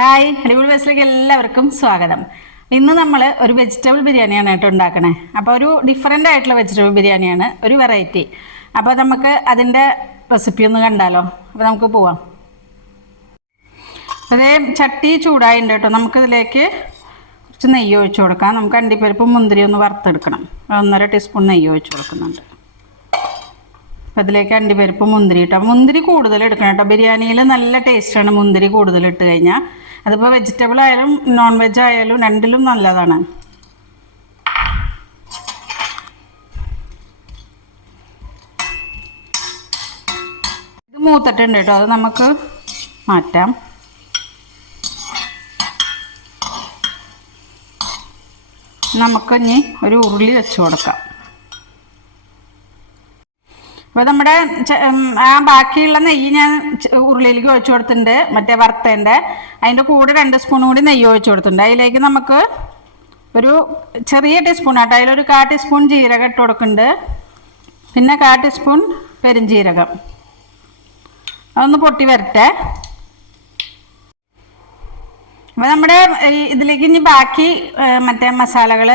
Hi അടിപൊളി ബസ്സിലേക്ക് എല്ലാവർക്കും സ്വാഗതം. ഇന്ന് നമ്മൾ ഒരു വെജിറ്റബിൾ ബിരിയാണിയാണ് കേട്ടോ ഉണ്ടാക്കണേ. അപ്പോൾ ഒരു ഡിഫറെന്റ് ആയിട്ടുള്ള വെജിറ്റബിൾ ബിരിയാണിയാണ് ഒരു വെറൈറ്റി അപ്പോൾ നമുക്ക് അതിന്റെ റെസിപ്പി ഒന്ന് കണ്ടാലോ? അപ്പോൾ നമുക്ക് പോവാം. അതേ ചട്ടി ചൂടായിട്ടുണ്ട് കേട്ടോ. നമുക്കിതിലേക്ക് കുറച്ച് നെയ്യ് ഒഴിച്ച് കൊടുക്കാം. നമുക്ക് അണ്ടിപ്പരിപ്പും മുന്തിരി ഒന്ന് വറുത്തെടുക്കണം. ഒന്നര ടീസ്പൂൺ നെയ്യ് ഒഴിച്ച് കൊടുക്കുന്നുണ്ട്. അപ്പോൾ ഇതിലേക്ക് അണ്ടിപ്പരിപ്പ് മുന്തിരി ഇട്ടോ. മുന്തിരി കൂടുതൽ എടുക്കണം കേട്ടോ. ബിരിയാണിയിൽ നല്ല ടേസ്റ്റാണ് മുന്തിരി കൂടുതൽ ഇട്ട് കഴിഞ്ഞാൽ അതിപ്പോൾ വെജിറ്റബിൾ ആയാലും നോൺ വെജ് ആയാലും രണ്ടിലും നല്ലതാണ്. ഇത് മൂത്തിട്ടുണ്ട് കേട്ടോ അത് നമുക്ക് മാറ്റാം. നമുക്ക് ഇനി ഒരു ഉരുളി വെച്ച് കൊടുക്കാം. അപ്പോൾ നമ്മുടെ ആ ബാക്കിയുള്ള നെയ്യ് ഞാൻ ഉരുളിയിലേക്ക് ഒഴിച്ചു കൊടുത്തിട്ടുണ്ട്. മറ്റേ വറുത്തേന്റെ അതിന്റെ കൂടെ രണ്ട് സ്പൂൺ കൂടി നെയ്യ് ഒഴിച്ചു കൊടുത്തിട്ടുണ്ട്. അതിലേക്ക് നമുക്ക് ഒരു ചെറിയ ടീസ്പൂൺ ആട്ടോ. അതിലൊരു കാ ടീസ്പൂൺ ജീരകം ഇട്ട് കൊടുക്കുന്നുണ്ട്. പിന്നെ കാ ടീസ്പൂൺ പെരുംജീരകം. അതൊന്ന് പൊട്ടി വരട്ടെ. അപ്പോൾ നമ്മുടെ ഇതിലേക്ക് ഇനി ബാക്കി മറ്റേ മസാലകൾ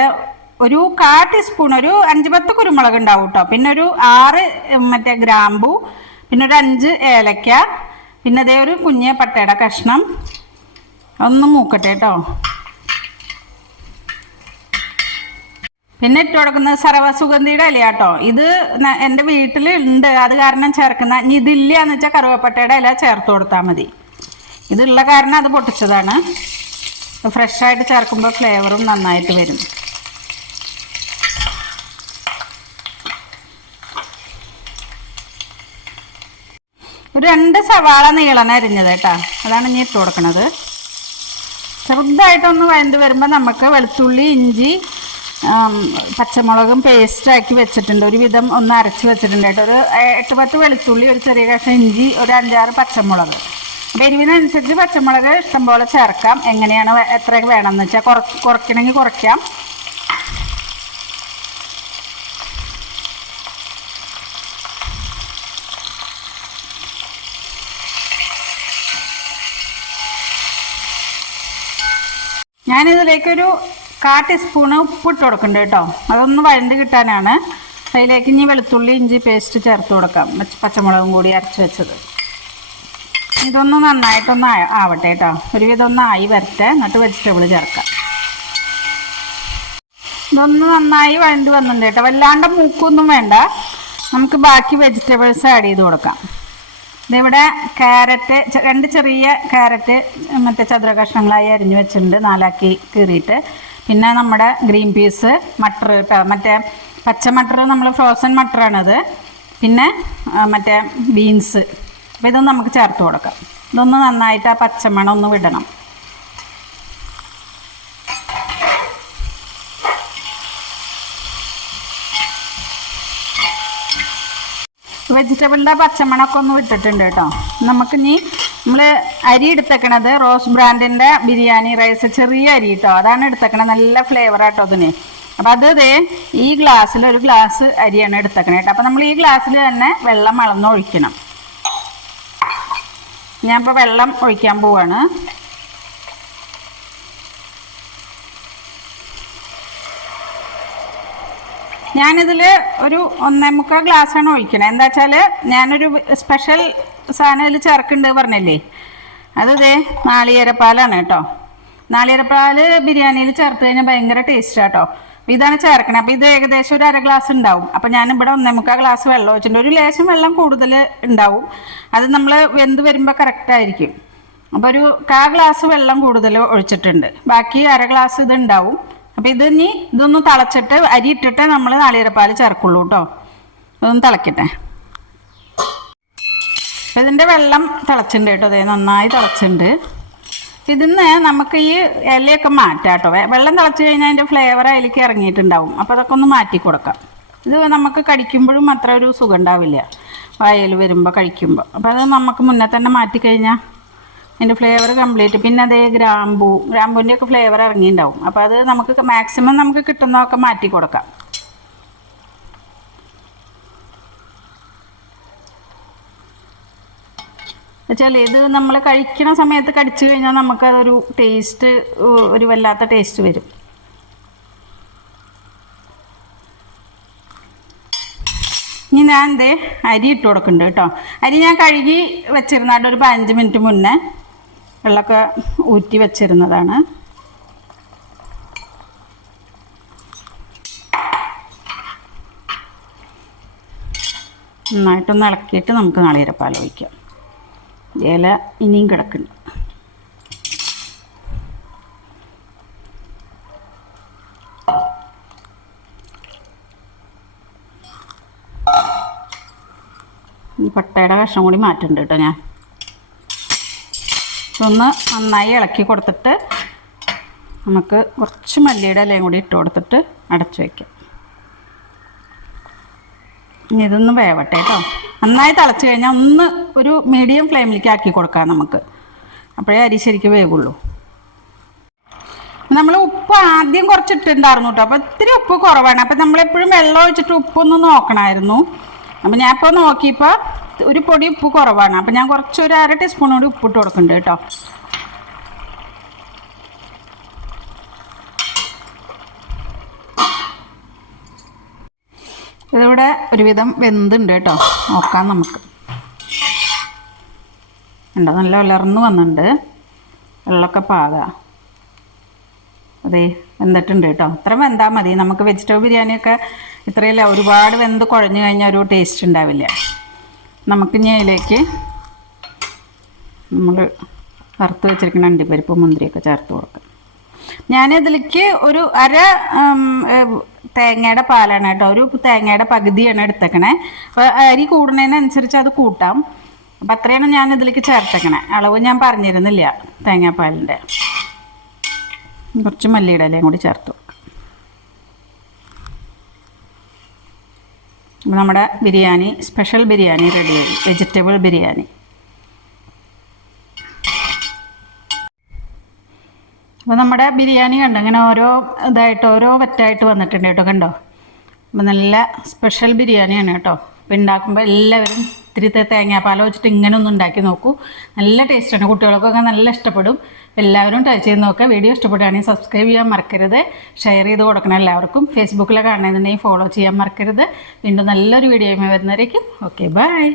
ഒരു കാ ടീസ്പൂൺ ഒരു അഞ്ച് പത്ത് കുരുമുളക് ഉണ്ടാവും കേട്ടോ പിന്നെ ഒരു ആറ് മറ്റേ ഗ്രാമ്പു പിന്നെ ഒരു അഞ്ച് ഏലക്ക പിന്നെ അതേ ഒരു കുഞ്ഞ പട്ടയുടെ കഷ്ണം. ഒന്ന് മൂക്കട്ടെ കേട്ടോ പിന്നെ ഇട്ട് കൊടുക്കുന്നത് സർവസുഗന്ധിയുടെ ഇല കേട്ടോ ഇത് എന്റെ വീട്ടിൽ ഉണ്ട് അത് കാരണം ചേർക്കുന്ന ഇനി ഇതില്ല എന്ന് വെച്ചാൽ കറുവപ്പട്ടയുടെ ഇല ചേർത്ത് കൊടുത്താൽ മതി. ഇതുള്ള കാരണം അത് പൊട്ടിച്ചതാണ്. ഫ്രഷായിട്ട് ചേർക്കുമ്പോൾ ഫ്ലേവറും നന്നായിട്ട് വരും. ഒരു രണ്ട് സവാള നീളന അരിഞ്ഞത് കേട്ടോ. അതാണ് ഇനി ഇട്ട് കൊടുക്കണത്. ചെറുതായിട്ടൊന്ന് വഴണ്ട് വരുമ്പോൾ നമുക്ക് വെളുത്തുള്ളി ഇഞ്ചി പച്ചമുളകും പേസ്റ്റാക്കി വെച്ചിട്ടുണ്ട്. ഒരു വിധം ഒന്ന് അരച്ച് വെച്ചിട്ടുണ്ട് കേട്ടോ. ഒരു എട്ട് പത്ത് വെളുത്തുള്ളി ഒരു ചെറിയ കഷ്ണം ഇഞ്ചി ഒരു അഞ്ചാറ് പച്ചമുളക്. അപ്പോൾ എരിവിനനുസരിച്ച് പച്ചമുളക് ഇഷ്ടംപോലെ ചേർക്കാം. എങ്ങനെയാണ് എത്ര വേണമെന്ന് വെച്ചാൽ കുറ കുറയ്ക്കണമെങ്കിൽ കുറയ്ക്കാം. ഞാനിതിലേക്കൊരു കാ ടീസ്പൂണ് ഉപ്പിട്ട് കൊടുക്കുന്നുണ്ട് കേട്ടോ. അതൊന്ന് വഴണ്ട് കിട്ടാനാണ്. അതിലേക്ക് ഇനി വെളുത്തുള്ളി ഇഞ്ചി പേസ്റ്റ് ചേർത്ത് കൊടുക്കാം. പച്ച- പച്ചമുളകും കൂടി അരച്ച് വെച്ചത്. ഇതൊന്ന് നന്നായിട്ടൊന്ന് ആവട്ടെ കേട്ടോ. ഒരുവിധം ഒന്ന് ആയി വരട്ടെ. എന്നിട്ട് വെജിറ്റബിൾ ചേർക്കാം. ഇതൊന്ന് നന്നായി വഴണ്ട് വന്നിട്ടുണ്ട് കേട്ടോ. വല്ലാണ്ട് മൂക്കൊന്നും വേണ്ട. നമുക്ക് ബാക്കി വെജിറ്റബിൾസ് ആഡ് ചെയ്ത് കൊടുക്കാം. ഇതിവിടെ ക്യാരറ്റ് രണ്ട് ചെറിയ ക്യാരറ്റ് മറ്റേ ചതുര കഷ്ണങ്ങളായി അരിഞ്ഞു വെച്ചിട്ടുണ്ട്. നാലാക്കി കീറിയിട്ട്. പിന്നെ നമ്മുടെ ഗ്രീൻ പീസ് മട്ടർ കേട്ടോ മറ്റേ പച്ച മട്ടർ നമ്മൾ ഫ്രോസൺ മട്ടറാണത്. പിന്നെ മറ്റേ ബീൻസ്. അപ്പോൾ ഇതൊന്നും നമുക്ക് ചേർത്ത് കൊടുക്കാം. ഇതൊന്ന് നന്നായിട്ട് ആ പച്ചമണം ഒന്ന് വിടണം. വെജിറ്റബിളിന്റെ പച്ചമണമൊക്കെ ഒന്ന് വിട്ടിട്ടുണ്ട് കേട്ടോ. നമുക്ക് ഇനി നമ്മൾ അരി എടുത്തേക്കണത് റോസ് ബ്രാൻഡിന്റെ ബിരിയാണി റൈസ് ചെറിയ അരി കേട്ടോ. അതാണ് എടുത്തേക്കണത്. നല്ല ഫ്ലേവർ ആട്ടോ അതിന്. അപ്പം അത് ഇതേ ഈ ഗ്ലാസ്സിൽ ഒരു ഗ്ലാസ് അരിയാണ് എടുത്തേക്കണത് കേട്ടോ. അപ്പം നമ്മൾ ഈ ഗ്ലാസ്സിൽ തന്നെ വെള്ളം അളന്ന് ഒഴിക്കണം ഞാൻ ഇപ്പോൾ വെള്ളം ഒഴിക്കാൻ പോവാണ്. ഞാനിതിൽ ഒരു ഒന്നേ മുക്കാൽ ഗ്ലാസ്സാണ് ഒഴിക്കണേ. എന്താ വെച്ചാൽ ഞാനൊരു സ്പെഷ്യൽ സാധനം ഇതിൽ ചേർക്കുന്നുണ്ട് പറഞ്ഞില്ലേ? അത് ഇതേ നാളികേരപ്പാലാണ് കേട്ടോ. നാളികേരപ്പാൽ ബിരിയാണിയിൽ ചേർത്ത് കഴിഞ്ഞാൽ ഭയങ്കര ടേസ്റ്റ് ആട്ടോ. ഇതാണ് ചേർക്കണത് അപ്പോൾ ഇത് ഏകദേശം ഒരു അര ഗ്ലാസ് ഉണ്ടാവും. അപ്പോൾ ഞാനിവിടെ ഒന്നേ മുക്കാൽ ഗ്ലാസ് വെള്ളം വെച്ചിട്ടുണ്ട് ഒരു ലേശം വെള്ളം കൂടുതൽ ഉണ്ടാവും. അത് നമ്മൾ വെന്ത് വരുമ്പോൾ കറക്റ്റ് ആയിരിക്കും. അപ്പോൾ ഒരു കാ ഗ്ലാസ് വെള്ളം കൂടുതൽ ഒഴിച്ചിട്ടുണ്ട്. ബാക്കി അര ഗ്ലാസ് ഇത് ഉണ്ടാവും. അപ്പോൾ ഇത് ഇനി ഇതൊന്ന് തിളച്ചിട്ട് അരി ഇട്ടിട്ട് നമ്മൾ നാളികേരപ്പാൽ ചേർക്കുള്ളൂ കേട്ടോ ഇതൊന്ന് തിളക്കട്ടെ. അപ്പൊ ഇതിന്റെ വെള്ളം തിളച്ചിട്ടുണ്ട് കേട്ടോ അതെ നന്നായി തിളച്ചിട്ടുണ്ട് ഇതിന്ന് നമുക്ക് ഈ ഇലയൊക്കെ മാറ്റാം കേട്ടോ വെള്ളം തിളച്ച് കഴിഞ്ഞാൽ അതിന്റെ ഫ്ലേവർ അതിലേക്ക് ഇറങ്ങിയിട്ടുണ്ടാവും. അപ്പോൾ അതൊക്കെ ഒന്ന് മാറ്റി കൊടുക്കാം. ഇത് നമുക്ക് കടിക്കുമ്പോഴും അത്ര ഒരു സുഖം ഉണ്ടാവില്ല. വായയിൽ വരുമ്പോൾ കഴിക്കുമ്പോൾ അപ്പോൾ അത് നമുക്ക് മുന്നേ തന്നെ മാറ്റി കഴിഞ്ഞാൽ അതിന്റെ ഫ്ലേവർ കംപ്ലീറ്റ് പിന്നെ അതേ ഗ്രാമ്പൂ. ഒക്കെ ഫ്ലേവർ ഇറങ്ങിയിട്ടുണ്ടാവും. അപ്പോൾ അത് നമുക്ക് മാക്സിമം നമുക്ക് കിട്ടുന്നതൊക്കെ മാറ്റി കൊടുക്കാം. വെച്ചാൽ ഇത് നമ്മൾ കഴിക്കുന്ന സമയത്ത് കടിച്ചു കഴിഞ്ഞാൽ നമുക്കതൊരു ടേസ്റ്റ് ഒരു വല്ലാത്ത ടേസ്റ്റ് വരും. ഇനി ഞാൻ എന്തേ അരി ഇട്ട് കൊടുക്കുന്നുണ്ട് കേട്ടോ. അരി ഞാൻ കഴുകി വെച്ചിരുന്നാട്ടൊരു പതിനഞ്ച് മിനിറ്റ് മുന്നേ വെള്ളമൊക്കെ ഊറ്റി വെച്ചിരുന്നതാണ്. നന്നായിട്ടൊന്ന് ഇളക്കിയിട്ട് നമുക്ക് നാളീരപ്പാൽ ഒഴിക്കാം. ഇല ഇനിയും കിടക്കുന്നു. പട്ടയുടെ വിഷം കൂടി മാറ്റുന്നുണ്ട് കേട്ടോ ഞാൻ. ഇതൊന്ന് നന്നായി ഇളക്കി കൊടുത്തിട്ട് നമുക്ക് കുറച്ച് മല്ലിയുടെ ഇലയും കൂടി ഇട്ട് കൊടുത്തിട്ട് അടച്ചു വയ്ക്കാം. ഇനി ഇതൊന്ന് വേവട്ടെ കേട്ടോ. നന്നായി തിളച്ച് കഴിഞ്ഞാൽ ഒന്ന് ഒരു മീഡിയം ഫ്ലെയിമിലേക്ക് ആക്കി കൊടുക്കാം നമുക്ക്. അപ്പോഴേ അരി ശരിക്കും വേവുള്ളൂ. നമ്മൾ ഉപ്പ് ആദ്യം കുറച്ച് ഇട്ടിട്ടുണ്ടായിരുന്നു കേട്ടോ. അപ്പോൾ ഇത്തിരി ഉപ്പ് കുറവാണ്. അപ്പോൾ നമ്മളെപ്പോഴും വെള്ളം ഒഴിച്ചിട്ട് ഉപ്പൊന്ന് നോക്കണമായിരുന്നു. അപ്പോൾ ഞാൻ ഇപ്പോൾ നോക്കിയപ്പോൾ ഒരു പൊടി ഉപ്പ് കുറവാണ്. അപ്പം ഞാൻ കുറച്ച് ഒരു അര ടീസ്പൂൺ കൂടി ഉപ്പിട്ട് കൊടുക്കുന്നുണ്ട് കേട്ടോ. ഇതിവിടെ ഒരുവിധം വെന്തുണ്ട് കേട്ടോ. നോക്കാം നമുക്ക്. ഉണ്ടോ നല്ല ഉലർന്ന് വന്നിട്ടുണ്ട്. വെള്ളമൊക്കെ പാക. അതെ വെന്തിട്ടുണ്ട് കേട്ടോ. ഇത്ര വെന്താൽ മതി. നമുക്ക് വെജിറ്റബിൾ ബിരിയാണിയൊക്കെ ഇത്രയല്ല ഒരുപാട് വെന്ത് കുഴഞ്ഞു കഴിഞ്ഞാൽ ഒരു ടേസ്റ്റ് ഉണ്ടാവില്ല. നമുക്ക് ഇനി അതിലേക്ക് നമ്മൾ വറുത്ത് വെച്ചിരിക്കുന്ന അണ്ടിപ്പരിപ്പ് മുന്തിരിയൊക്കെ ചേർത്ത് കൊടുക്കാം. ഞാനിതിലേക്ക് ഒരു അര തേങ്ങയുടെ പാലാണ് കേട്ടോ. ഒരു തേങ്ങയുടെ പകുതിയാണ് എടുത്തേക്കണേ. അപ്പോൾ അരി കൂടുന്നതിനനുസരിച്ച് അത് കൂട്ടാം. അപ്പം അത്രയാണ് ഞാൻ ഇതിലേക്ക് ചേർത്തേക്കണേ. അളവ് ഞാൻ പറഞ്ഞിരുന്നില്ല തേങ്ങാപ്പാലിന്റെ കുറച്ച് മല്ലിയുടെ ഇലയും കൂടി ചേർത്ത് കൊടുക്കാം അപ്പോൾ നമ്മുടെ ബിരിയാണി സ്പെഷ്യൽ ബിരിയാണി റെഡിയായി വെജിറ്റബിൾ ബിരിയാണി. അപ്പോൾ നമ്മുടെ ബിരിയാണി കണ്ടോ? ഇങ്ങനെ ഓരോ ഇതായിട്ട് ഓരോ വറ്റായിട്ട് വന്നിട്ടുണ്ട് കേട്ടോ കണ്ടോ? അപ്പോൾ നല്ല സ്പെഷ്യൽ ബിരിയാണിയാണ് കേട്ടോ. അപ്പോൾ ഉണ്ടാക്കുമ്പോൾ എല്ലാവരും ഇത്തിരി തേങ്ങാപ്പാൽ വെച്ചിട്ട് ഇങ്ങനെ ഒന്ന് ഉണ്ടാക്കി നോക്കൂ. നല്ല ടേസ്റ്റാണ് കുട്ടികൾക്കൊക്കെ നല്ല ഇഷ്ടപ്പെടും. എല്ലാവരും ട്രൈ ചെയ്ത് നോക്കുക വീഡിയോ ഇഷ്ടപ്പെടുകയാണെങ്കിൽ സബ്സ്ക്രൈബ് ചെയ്യാൻ മറക്കരുത്. ഷെയർ ചെയ്ത് കൊടുക്കണം എല്ലാവർക്കും. ഫേസ്ബുക്കിലെ കാണുന്നുണ്ടെങ്കിൽ ഫോളോ ചെയ്യാൻ മറക്കരുത്. വീണ്ടും നല്ലൊരു വീഡിയോ വരുന്നവരേക്കും. Okay bye